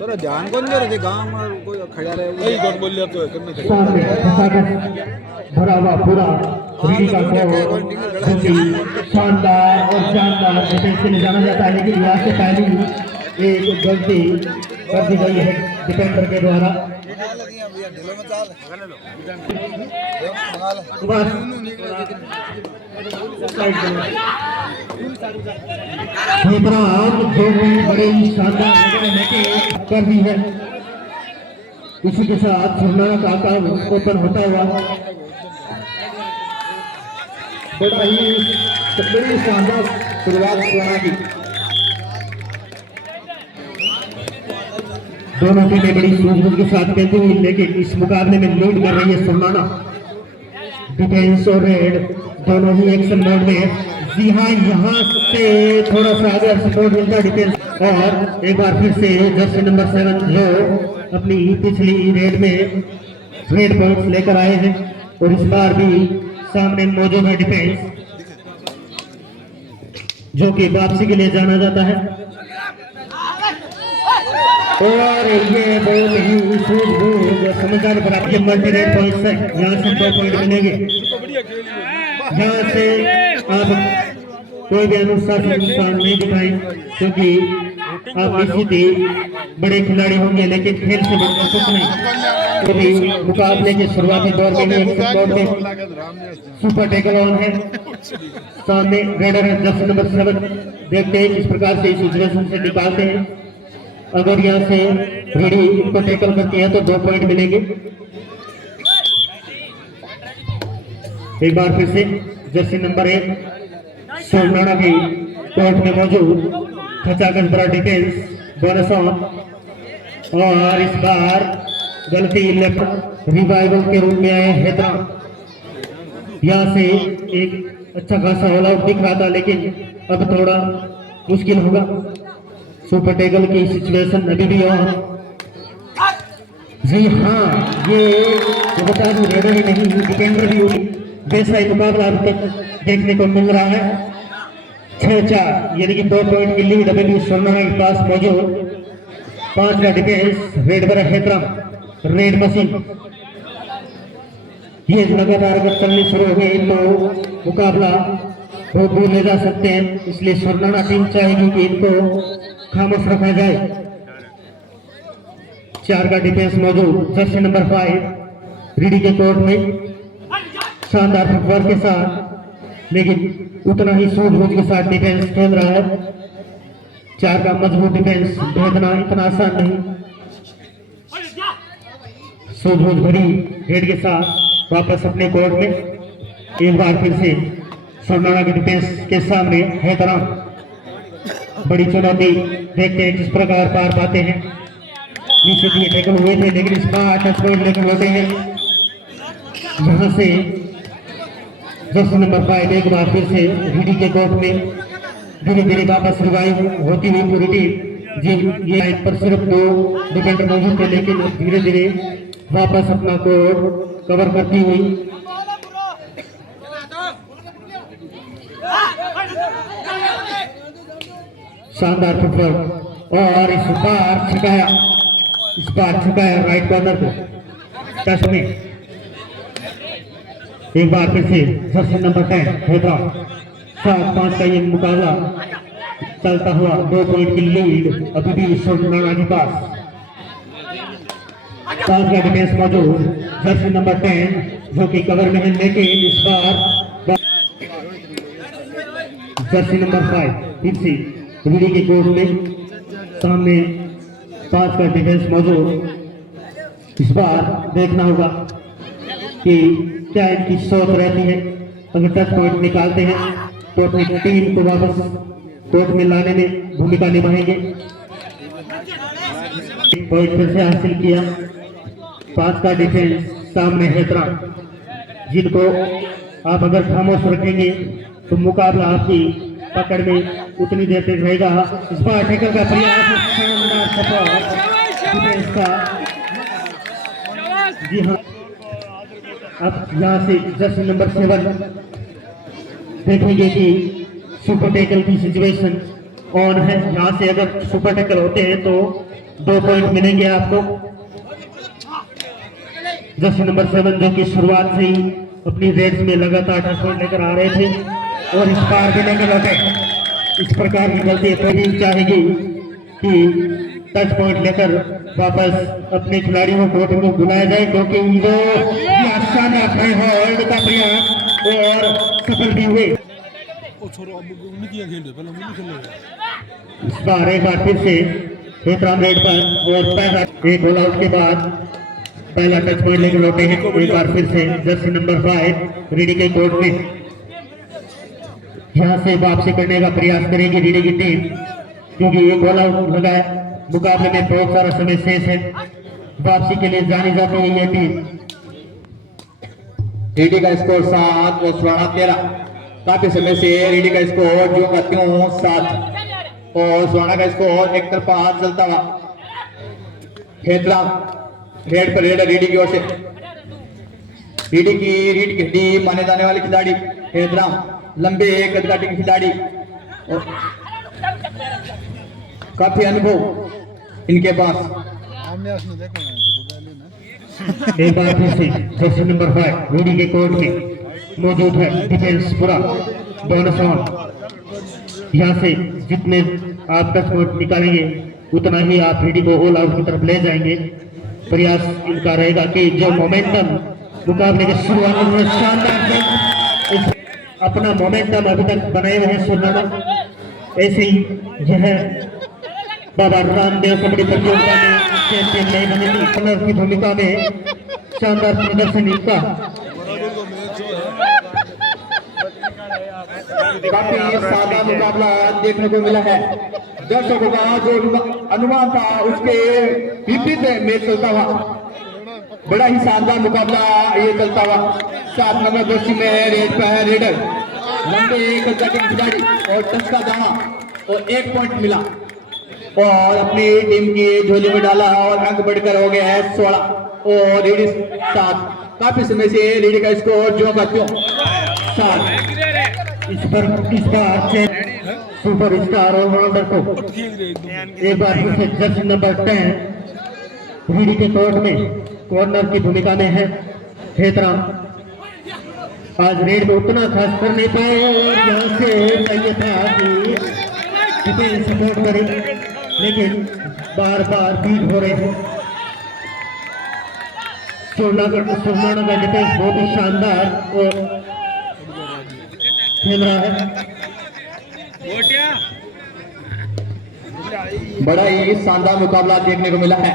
थोड़ा ध्यान कौन दे रहे गांव में कोई खड़ा रहे वही कौन बोल लिया तो करने भरा हुआ पूरा रीडी का शानदार और जानदार डिफेंस के लिए जाना जाता है, लेकिन यहाँ से पहली एक गलती कर दी गई है डिफेंडर के द्वारा। बड़े ही शानदार कर दी है। इसी के साथ सुरनाना का काम ओपन होता हुआ बड़ा ही बड़ी शानदार शुरुआत सुरना की। दोनों टीमें बड़ी सूझबूझ के साथ खेलती हुई, लेकिन इस मुकाबले में लीड कर रही है सुरनाना। डिफेंस और रेड दोनों ही एक्शन मोड में है। जी हाँ, यहाँ से थोड़ा सा अगर सपोर्ट मिलता डिफेंस, और एक बार फिर से जर्सी नंबर 7 जो अपनी पिछली रेड में रेड पॉइंट्स लेकर आए हैं, और इस बार भी सामने मौजूद है डिफेंस जो कि वापसी के लिए जाना जाता है। और ये बहुत ही सूझबूझ समझदार पर आपके मल्टी रेड पॉइंट्स है। यहाँ से 2 पॉइंट मिलेंगे। यहाँ से आप कोई भी अनुशासन नहीं दिखाएं, क्योंकि आप स्थिति बड़े खिलाड़ी होंगे लेकिन खेल से बढ़कर कुछ नहीं। तो मुकाबले के शुरुआती दौर में सुपर टेकल ऑन है। सामने रेडर है जर्सी नंबर 7। देखते हैं किस प्रकार से इस सिचुएशन से निकालते हैं। अगर यहाँ से रेडी इनको टैकल करती है तो 2 पॉइंट मिलेंगे। एक बार फिर से जर्सी नंबर 1 सुरनाना की कोर्ट में मौजूद खचाखच बड़ा डिफेंस बोनस ऑन, और इस बार गलती लेफ्ट रिवाइवल के रूप में आए हैदरा। यहाँ से एक अच्छा खासा ऑल आउट दिख रहा था, लेकिन अब थोड़ा मुश्किल होगा। सुपर टेकल की सिचुएशन अभी भी और जी हाँ, ये बता दूं रेडर ही नहीं डिफेंडर भी वैसा ही मुकाबला अब तक देखने को मिल रहा है। 6-4 यानी कि 2 पॉइंट की लीड अभी भी सुरनाना के पास मौजूद। 5 का डिफेंस रेड पर हैदरा रेड मशीन। ये लगातार अगर चलने शुरू हो गए तो मुकाबला बहुत दूर ले जा सकते हैं, इसलिए सुरनाना टीम चाहेगी कि इनको खामोश रखा जाए। 4 का डिफेंस मौजूद जर्सी नंबर 5 रीडी के कोर्ट में शानदार फुटवर्क के साथ, लेकिन उतना ही सूझबूझ के साथ डिफेंस खेल रहा है। 4 का मजबूत डिफेंस भेजना इतना आसान नहीं। सूझबूझ भरी रेड के साथ वापस अपने कोर्ट में। एक बार फिर से सुरनाना के डिफेंस के सामने हैदरा बड़ी चुनौती। देखते हैं किस प्रकार पार पाते हैं। नीचे दिए टैकल हुए थे, लेकिन इस बार टच पॉइंट लेकर होते हैं। यहाँ से जर्सी नंबर 5 एक बार फिर से रीडी के कोर्ट में धीरे धीरे वापस रिवाइव होती हुई पूरी टीम। जी ये लाइन पर सिर्फ 2 डिफेंडर मौजूद थे, लेकिन धीरे धीरे वापस अपना कोर्ट कवर करती हुई शानदार फुटवर्क, और इस बार छुकाया राइट कॉर्नर को टच में। एक बार फिर से जर्सी नंबर 10 हैदरा 7-5 का ये मुकाबला चलता हुआ। 2 पॉइंट की लीड अभी भी सुरनाना के पास। 5 का डिफेंस मौजूद जर्सी नंबर 10 जो कि कवर में है, लेकिन इस बार जर्सी नंबर 5 फिर से रीडी के कोर्ट में सामने 5 का डिफेंस मौजूद। इस बार देखना होगा कि क्या इनकी सोच रहती है। अगर टच पॉइंट निकालते हैं तो अपनी टीम को वापस कोर्ट में लाने में भूमिका निभाएंगे। पॉइंट फिर से हासिल किया। 5 का डिफेंस सामने हैदरा, जिनको आप अगर खामोश रखेंगे तो मुकाबला आपकी पकड़ में उतनी देर तक रहेगा। इस बार टैकल का प्रयास, शानदार सपोर्ट डिफेंस का। जी हाँ, अब यहाँ से जर्सी नंबर 7 देखेंगे कि सुपर टैकल की सिचुएशन ऑन है। यहाँ से अगर सुपर टैकल होते हैं तो 2 पॉइंट मिलेंगे आपको। जर्सी नंबर 7 जो कि शुरुआत से ही अपनी रेड्स में लगातार टच पॉइंट लेकर आ रहे थे और इस बार भी लेकर लौटे। इस प्रकार की गलती तो भी चाहेगी कि टच पॉइंट लेकर वापस अपने खिलाड़ियों को कोर्ट में बुलाया जाए, क्योंकि वो शानदार होल्ड का प्रयास और सफल भी हुए। इस बार एक बार फिर से हेतराम रेड पर और पहला एक ऑल आउट के बाद पहला टच पॉइंट लेकर लौटे हैं एक बार फिर से जर्सी नंबर 5 रीडी के कोर्ट में। यहां से वापसी करने का प्रयास करेगी रीडी की टीम, क्योंकि एक ऑल आउट लगा है, मुकाबले में बहुत सारा समय शेष है। वापसी के लिए जानी जाती है ये टीम। रीडी का स्कोर 7 और स्वर्ण 13। काफी समय से रीडी का स्कोर जो करती हूँ 7 और स्वर्ण का स्कोर एक तरफा चलता हुआ। हेतराम रेड पर रेड रीडी की ओर से। रीड की टीम माने जाने वाले खिलाड़ी हेतराम, लंबे कदकाठी के खिलाड़ी और काफी अनुभव इनके पास। एक बार फिर से जर्सी नंबर 5 रीडी के कोर्ट में मौजूद है। डिफेंस पूरा बोनस ऑन। यहाँ से जितने आप टच पॉइंट निकालेंगे उतना ही आप रीडी को ऑल आउट की तरफ ले जाएंगे। प्रयास इनका रहेगा कि जो मोमेंटम मुकाबले के शुरुआत में शानदार अपना मोमेंटम अभी तक बनाए हुए हैं सुरनाना, ऐसे ही यह बाबा रामदेव कबड्डी प्रतियोगिता में चैंपियन नहीं बनेगी। कलर की भूमिका में शानदार प्रदर्शन इनका। काफी सादा मुकाबला देखने को मिला है। दर्शकों का जो अनुमान था उसके विपरीत मैच चलता हुआ। बड़ा ही शानदार मुकाबला ये चलता हुआ। 7 नंबर जर्सी में रेड पर है रेडर, लंबे कदकाठी खिलाड़ी और टच का दाना और 1 पॉइंट मिला और अपनी टीम की झोली में डाला और अंक बढ़कर हो गया है 16 और रीडी 7। काफी समय से रीडी का स्कोर जो का त्यों 7। इस बार सुपर स्टार ऑलराउंडर को एक बार फिर से जर्सी नंबर 10 रीडी के कोर्ट में कॉर्नर की भूमिका में है हेतराम। आज रेड में उतना खास कर नहीं पाए और यहाँ से चाहिए था कि सपोर्ट करे, लेकिन बार बार बीट हो रहे हैं। सुरनाना का डिफेंस बहुत ही शानदार और खेल रहा है। बड़ा ही शानदार मुकाबला देखने को मिला है।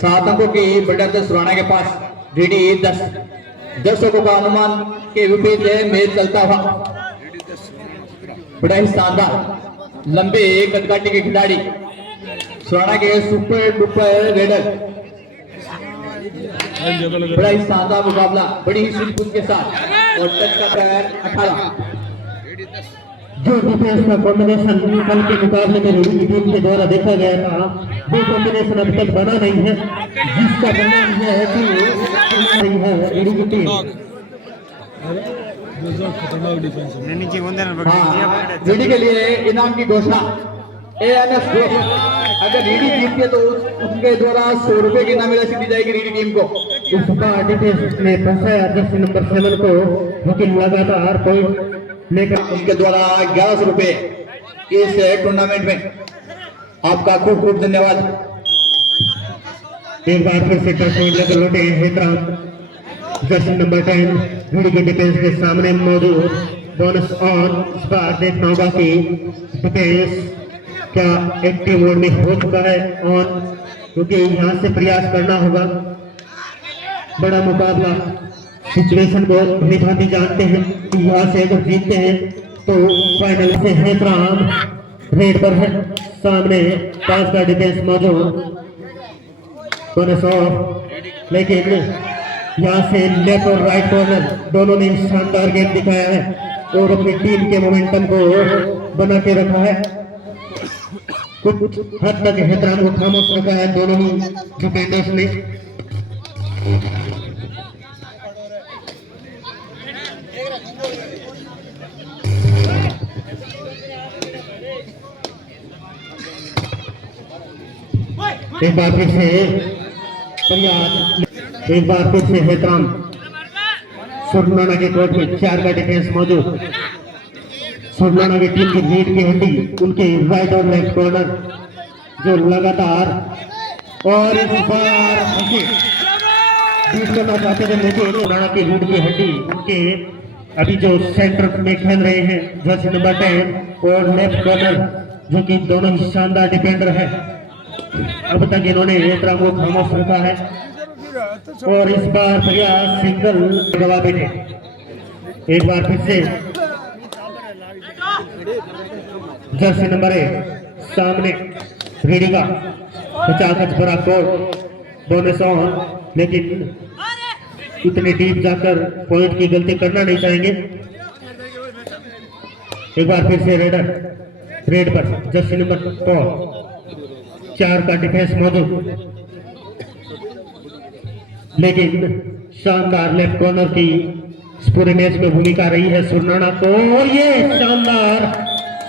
7 अंकों की बढ़त सुराना के पास, रीडी 10। दर्शकों का अनुमान के विपरीत मैच चलता हुआ। बड़ा ही शानदार लंबे कदकाठी के खिलाड़ी सुराना के सुपर डुपर रेडर। बड़ा ही शानदार मुकाबला बड़ी ही सूझबूझ के साथ और टच का पैर 18। जो डिफेंस का कॉम्बिनेशन कल के मुकाबले में रीडी की टीम के द्वारा देखा गया था, वो कॉम्बिनेशन अभी तक बना नहीं है, जिसका परिणाम यह है कि रीडी की टीम रीडी के लिए इनाम की घोषणा ANS ग्रुप। अगर रीडी जीतती है तो उसके द्वारा 100 रुपए की इनामी राशि दी जाएगी रीडी टीम को। इस बार डिफेंस ने फंसाया जर्सी नंबर 7 को, लेकिन लगातार पॉइंट लेकर उनके द्वारा 1100 रुपए इस टूर्नामेंट में। आपका खूब खूब धन्यवाद। एक बार फिर से टच पॉइंट लेकर लौटे हेतराम। जर्सी नंबर 10 रीडी के डिफेंस के सामने मौजूद बोनस ऑन। इस बार देखना होगा कि डिफेंस क्या एक्टिव मोड में हो चुका है ऑन, क्योंकि यहाँ से प्रयास करना होगा। बड़ा मुकाबला सिचुएशन को भली भांति जानते हैं कि यहाँ से अगर जीतते हैं तो फाइनल से हेतराम रेड पर है। सामने 5 का डिफेंस मौजूद बोनस ऑफ, लेकिन यहाँ से लेफ्ट और राइट कॉर्नर दोनों ने शानदार गेम दिखाया है और अपनी टीम के मोमेंटम को बना के रखा है। कुछ हद तक हेतराम को खामोश रखा है दोनों ही डिफेंडर्स ने। एक बार फिर से प्रयास, एक बार फिर से हेतराम सुरनाना के कोर्ट में 4 का डिफेंस मौजूद। सुरनाना की टीम की लीड की हड्डी उनके राइट और लेफ्ट कॉर्नर जो लगातार और इस बार बीट करना चाहते थे, लेकिन सुरनाना की लीड की हड्डी उनके अभी जो सेंटर में खेल रहे हैं जर्सी नंबर 10 और लेफ्ट कॉर्नर जो कि दोनों ही शानदार डिफेंडर है। अब तक इन्होंने हेतराम को खामोश रखा है और इस बार प्रयास सिंगल गवा बैठे। एक बार फिर से जर्सी नंबर 1 सामने रेडी का 50 बड़ा कोट बोनस ऑन, लेकिन इतने डीप जाकर पॉइंट की गलती करना नहीं चाहेंगे। एक बार फिर से रेड पर जर्सी नंबर 4 का डिफेंस मौजूद, लेकिन शानदार लेफ्ट कॉर्नर की इस पूरे मैच में भूमिका रही है सुरनाना को। और ये शानदार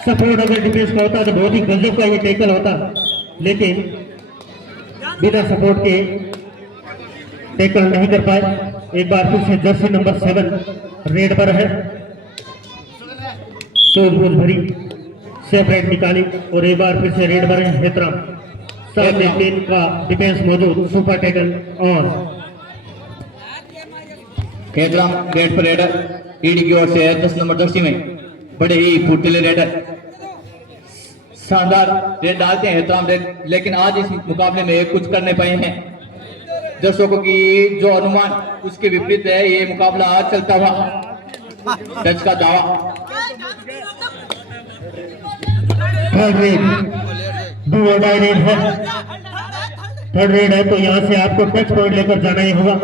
सपोर्ट अगर डिफेंस का होता तो बहुत ही गजब का ये टैकल होता, लेकिन बिना सपोर्ट के टैकल नहीं कर पाए। एक बार फिर से जर्सी नंबर 7 रेड पर है, सूझबूझ भरी सेपरेट निकाली और एक बार फिर से रेड पर है हेतराम। सामने 10 का डिफेंस मौजूद, सुपर टैकल और हेतराम रेड पर रेडर ईडी की ओर से 10 नंबर जर्सी में बड़े ही फुर्तीले रेडर शानदार रेड डालते हैं हेतराम रेड, लेकिन आज इस मुकाबले में कुछ कर नहीं पाए हैं। दर्शकों की जो अनुमान उसके विपरीत है, ये मुकाबला चलता हुआ टच का दावा। थर्ड रेड है तो यहाँ से आपको टच पॉइंट लेकर जाना ही होगा।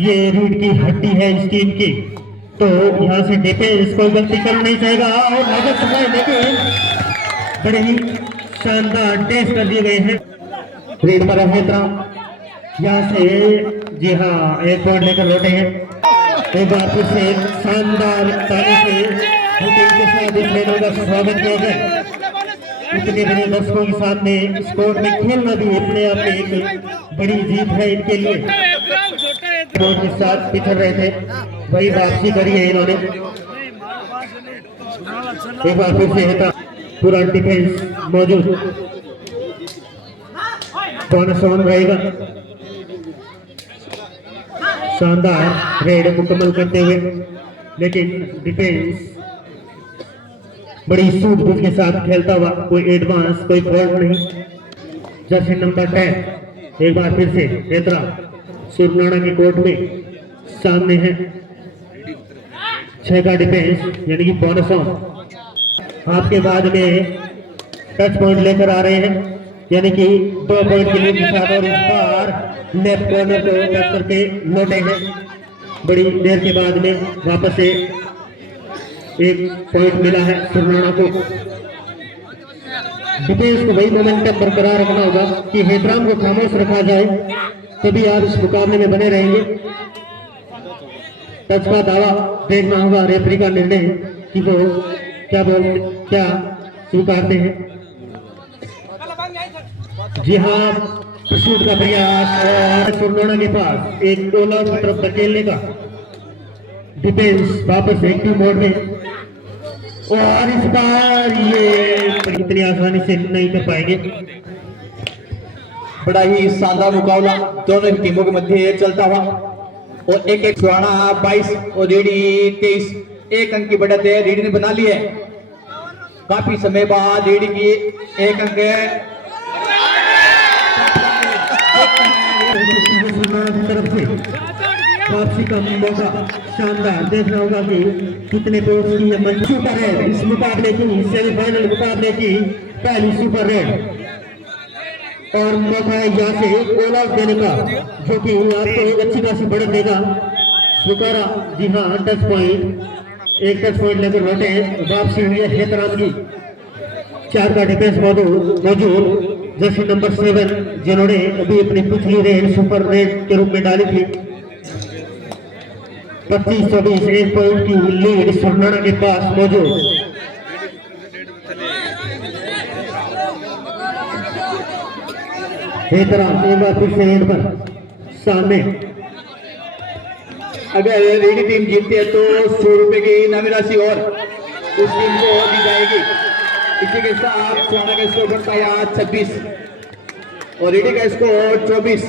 ये रीड की हड्डी है इस टीम की, तो यहाँ से डिफेंस कोई गलती करना नहीं चाहेगा और नजर समय लेकिन बड़े ही शानदार टेस्ट कर दिए गए हैं। रेड पर हेतराम यहाँ से जी हाँ 1 पॉइंट लेकर लौटे हैं। एक बार फिर से शानदार ताली से टीम के साथ इस मेलों का स्वागत किया गया। इतने बड़े दर्शकों के सामने इस कोर्ट में खेलना भी अपने आप में एक बड़ी जीत है इनके लिए। कोर्ट के साथ पिछड़ रहे थे, वही वापसी करी है इन्होंने। एक बार फिर से हेता पूरा डिफेंस मौजूद, बोनस ऑन रहेगा। शानदार रेड मुकम्मल करते हुए, लेकिन डिफेंस बड़ी सूझबूझ के साथ खेलता हुआ, कोई एडवांस कोई फॉल्ट नहीं। जर्सी नंबर 10 एक बार फिर से हेतरा सुरनाना के कोर्ट में सामने है। 6 का डिफेंस यानी कि बोनस ऑन। आपके बाद में टच पॉइंट लेकर आ रहे हैं, यानी कि 2 पॉइंट के लिए के साथ, और इस बार लेफ्ट कॉर्नर को टच करके लौटे हैं। बड़ी देर के बाद में वापस से 1 पॉइंट मिला है सुरनाना को। डिफेंस को वही मोमेंटम बरकरार रखना होगा कि हेतराम को खामोश रखा जाए, तभी आप इस मुकाबले में बने रहेंगे। टच का दावा देखना होगा, रेफरी का निर्णय कि वो क्या स्वीकारते हैं। जी हाँ, शूट का प्रयास और सुरनाना के पास एक ऑल आउट की तरफ धकेलने का। डिफेंस वापस एक्टिव मोड में, और इस बार ये इतनी आसानी से नहीं कर पाएंगे। बड़ा ही शानदार मुकाबला दोनों ही टीमों के मध्य चलता हुआ, और एक सुरनाना 22 और रेडी 23, 1 अंक की बढ़त है रेडी ने बना ली है। काफी समय बाद रेडी की 1 अंक है तरफ से वापसी का मौका। शानदार देखना होगा कि कितने पॉइंट्स की है। सुपर रेड इस मुकाबले की सेमीफाइनल मुकाबले की पहली सुपर रेड, और मौका है यहाँ से ऑल आउट देने का, जो कि आपको एक अच्छी खासी बढ़त देगा। स्वीकारा, जी हाँ, टच पॉइंट, 1 टच पॉइंट लेकर लौटे हैं। वापसी हुई है हेतराम की। 4 का डिफेंस मौजूद जर्सी नंबर 7, जिन्होंने अभी अपनी पिछली रेड सुपर रेड के रूप में डाली थी। 25-24 1 पॉइंट की लीड सुरनाना के पास मौजूद। हेतराम एक बार फिर से रेड पर सामने। अगर रेडी टीम जीतती है तो 100 रुपए की इनामी राशि और उस टीम को दी जाएगी। इसी के साथ सोना का स्कोर बढ़ता है आज 26 और रेडी का स्कोर 24।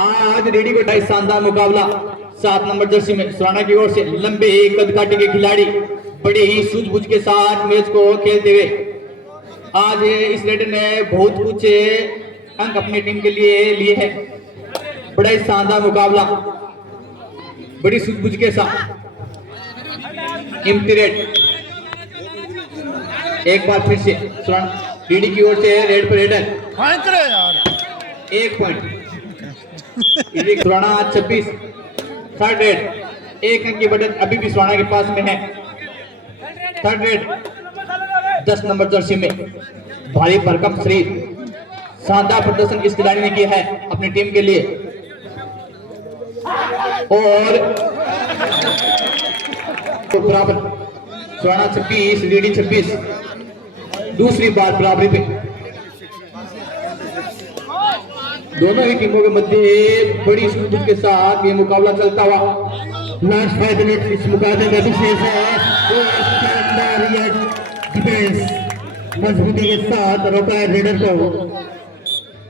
आज रेडी को ढाई शानदार मुकाबला 7 नंबर जर्सी में सोना की ओर से लंबे कद काटे के खिलाड़ी बड़े ही सूझबूझ के साथ मैच को खेलते हुए आज इस रेडर ने बहुत कुछ अंक अपनी टीम के लिए लिए हैं। बड़ा ही शानदार मुकाबला बड़ी सूझबूझ के साथ रेड एक बार फिर से डीडी की ओर से रेड पर रेडर यार 1 पॉइंट सुराना 26। थर्ड रेड 1 अंक की बढ़त अभी भी सुराना के पास में है। थर्ड रेड 10 नंबर जर्सी में भारी भरकम शरीर शानदार प्रदर्शन इस खिलाड़ी ने किया है अपनी टीम के लिए और बराबर सुराना 26 डीडी 26 दूसरी बार बराबरी पे दोनों ही टीमों के मध्य बड़ी सूझबूझ के साथ ये मुकाबला चलता हुआ। लास्ट 5 मिनट इस मुकाबले में विशेष है। डिफेंस मजबूती के साथ रोका है रेडर को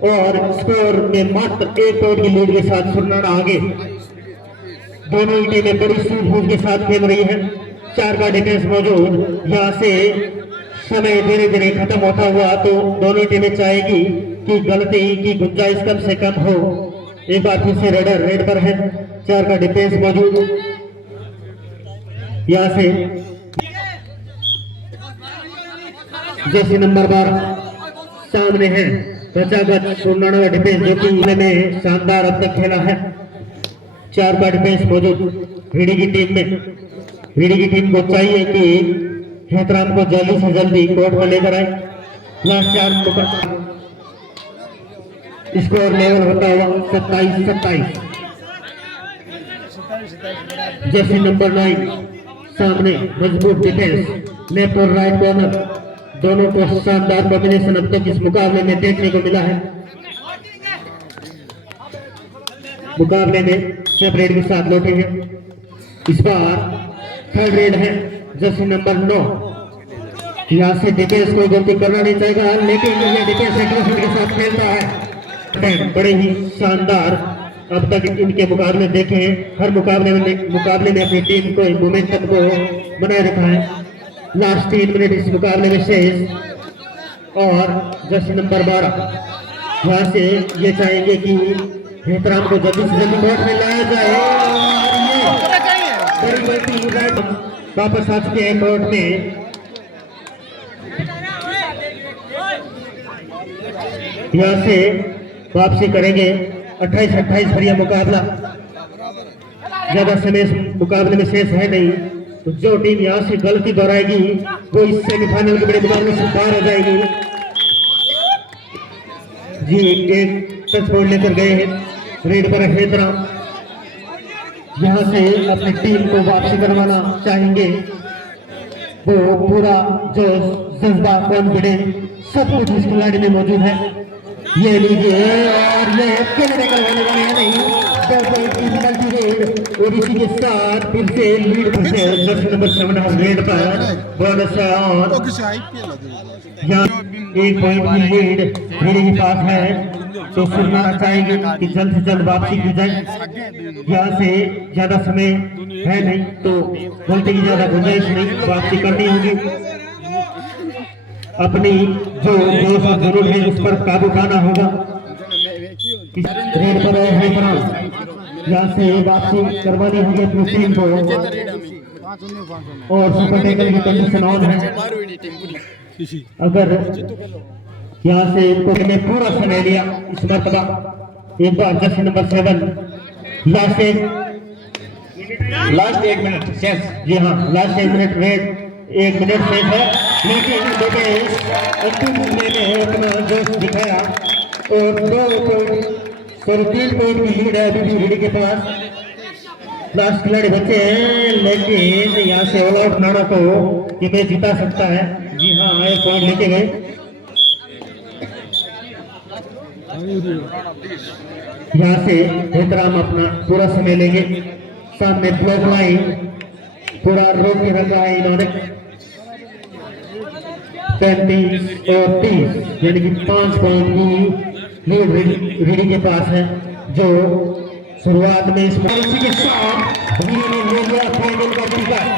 और स्कोर में मात्र 1 पॉइंट की लीड के साथ सुरनाड़ा आगे। दोनों ही टीमें बड़ी सूझबूझ के साथ खेल रही है। 4 का डिफेंस मौजूद। यहाँ से समय धीरे धीरे खत्म होता हुआ तो दोनों टीमें चाहेगी कि गलती की गुंजाइश कम से कम हो। एक बार फिर से रेडर रेड पर है। 4 का डिफेंस मौजूद। यहाँ से जैसे नंबर 12 सामने है। बचाकर सुरनाड़ा का डिफेंस जो कि इन्होंने शानदार अब तक खेला है। 4 का डिफेंस मौजूद रीडी की टीम में। रीडी की टीम को चाहिए कि हेतराम को जल्दी से जल्दी कोर्ट में लेकर आए। लास्ट 4 स्कोर लेवल होता हुआ 27-27। जैसे नंबर 9 सामने मजबूत डिफेंस लेफ्ट और राइट कॉर्नर दोनों को शानदार कॉम्बिनेशन अब तक इस मुकाबले में देखने को मिला है। मुकाबले में सेपरेट के साथ लौटे हैं। इस बार थर्ड रेड है जर्सी नंबर 9। यहाँ से डिफेंस कोई गलती करना नहीं चाहेगा लेकिन ये डिफेंस एग्रेसिव के साथ खेलता है। बड़े ही शानदार अब तक इनके मुकाबले देखे हैं। हर मुकाबले में अपनी टीम को मोमेंटम को बनाए रखा है। लास्ट 3 मिनट इस मुकाबले में शेष और जर्सी नंबर 12 यहाँ से ये चाहेंगे कि हेतराम को जल्दी से जल्दी कोर्ट में लाया जाए। बड़ी गलती वापस आ चुके हैं कोर्ट में। यहाँ से वापसी करेंगे 28-28 पर यह मुकाबला। ज्यादा समय मुकाबले में शेष है नहीं तो जो टीम यहाँ से गलती दोहराएगी वो इस सेमीफाइनल के बड़े मुकाबले से बाहर हो जाएगी। जी एक टच पॉइंट लेकर गए हैं रेड पर हेतराम। यहाँ से अपनी टीम को वापसी करवाना चाहेंगे। वो पूरा जो जज्बा कॉन्फिडेंस सब कुछ इस खिलाड़ी में मौजूद है। ये लीजिए और ये अकेले करवाने वाले हैं नहीं। 2 पॉइंट की पेनल्टी रेड और इसी के साथ फिर से लीड पर से जर्सी नंबर 7 रेड पर बोनस है और यहाँ 1 पॉइंट की लीड रेड के पास है। तो सुरनाड़ा चाहेंगे कि जल्द से जल्द वापसी की जाए। यहाँ से ज्यादा समय है नहीं तो गलती की ज्यादा गुंजाइश नहीं, वापसी करनी होगी। अपनी जो जोश और जुनून है उस पर काबू पाना होगा। रेड पर यहाँ से वापसी करवानी होगी अपनी टीम को और सुपर टेकल की कंडीशन ऑन है। अगर यहाँ से इनको पूरा समय लिया इस मरतबा एक बार जर्सी नंबर 7 लास्ट 1 मिनट शेष। जी हाँ लास्ट 1 मिनट रेड 1 मिनट शेष है लेकिन डिफेंस अंतिम मुद्दे में अपना जोश दिखाया और 3 पॉइंट की लीड है अभी भी रेडी के पास। लास्ट खिलाड़ी बचे हैं लेकिन यहाँ से ऑल आउट नारा को ये मैच जिता सकता है। जी हाँ 1 पॉइंट लेके गए। यहाँ से एहतराम अपना पूरा समय लेंगे। सामने ब्लॉक लाइन पूरा रोक के रखा है इन्होंने। 35 और 30 यानी कि 5 पॉइंट की लीड रीडिंग के पास है, जो शुरुआत में इस के साथ रीडिंग ने ले लिया फाइनल का टिकट।